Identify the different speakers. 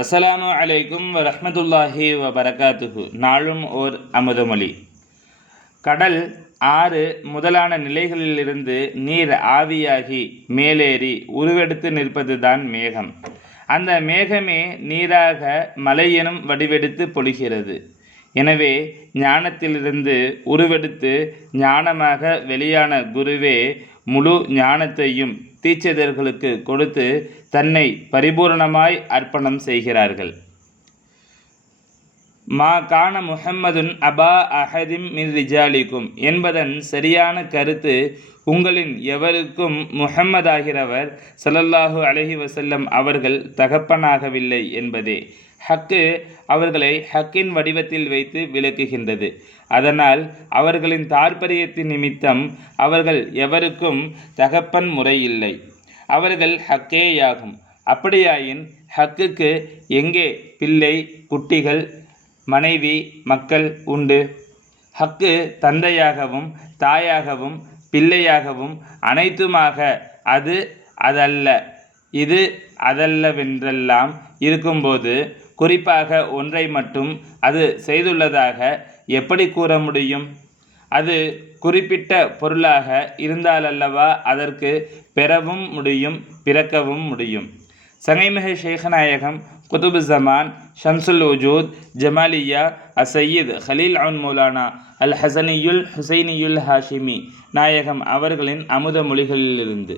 Speaker 1: அஸ்ஸலாமு அலைக்கும் வரமத்துல்லாஹி வபரகாத்துஹு. நாளும் ஓர் அமுதமொழி. கடல் ஆறு முதலான நிலைகளிலிருந்து நீர் ஆவியாகி மேலேறி உருவெடுத்து நிற்பதுதான் மேகம். அந்த மேகமே நீராக மலையெனும் வடிவெடுத்து பொழிகிறது. எனவே ஞானத்திலிருந்து உருவெடுத்து ஞானமாக வெளியான குருவே முழு ஞானத்தையும் தீட்சிதர்களுக்கு கொடுத்து தன்னை பரிபூரணமாய் அர்ப்பணம் செய்கிறார்கள். மா கான முஹம்மதுன் அபா அஹதிம் மின் ரிஜாலிக்கும் என்பதன் சரியான கருத்து உங்களின் எவருக்கும் முஹம்மதாகிறவர் சல்லல்லாஹு அலஹி வசல்லம் அவர்கள் தகப்பனாகவில்லை என்பதே. ஹக்கு அவர்களை ஹக்கின் வடிவத்தில் வைத்து விளக்குகின்றது. அதனால் அவர்களின் தாற்பரியத்தின் நிமித்தம் அவர்கள் எவருக்கும் தகப்பன் முறையில்லை அவர்கள் ஹக்கேயாகும். அப்படியாயின் ஹக்குக்கு எங்கே பிள்ளை குட்டிகள் மனைவி மக்கள் உண்டு. ஹக்கு தந்தையாகவும் தாயாகவும் பிள்ளையாகவும் அனைத்துமாக அது அதல்ல. இது அதல்லவென்றெல்லாம் இருக்கும்போது குறிப்பாக ஒன்றை மட்டும் அது செய்துள்ளதாக எப்படி கூற முடியும்? அது குறிப்பிட்ட பொருளாக இருந்தாலல்லவா அதற்கு பெறவும் முடியும் பிறக்கவும் முடியும்? சங்கைமிகு ஷேகநாயகம் குதுபு ஜமான் ஷம்சுல் உஜூத் ஜமாலியா அசையீத் ஹலீல் அவுன் மௌலானா அல் ஹசனியுல் ஹுசைனியுல் ஹாஷிமி. நாயகம் அவர்களின் அமுத மொழிகளிலிருந்து.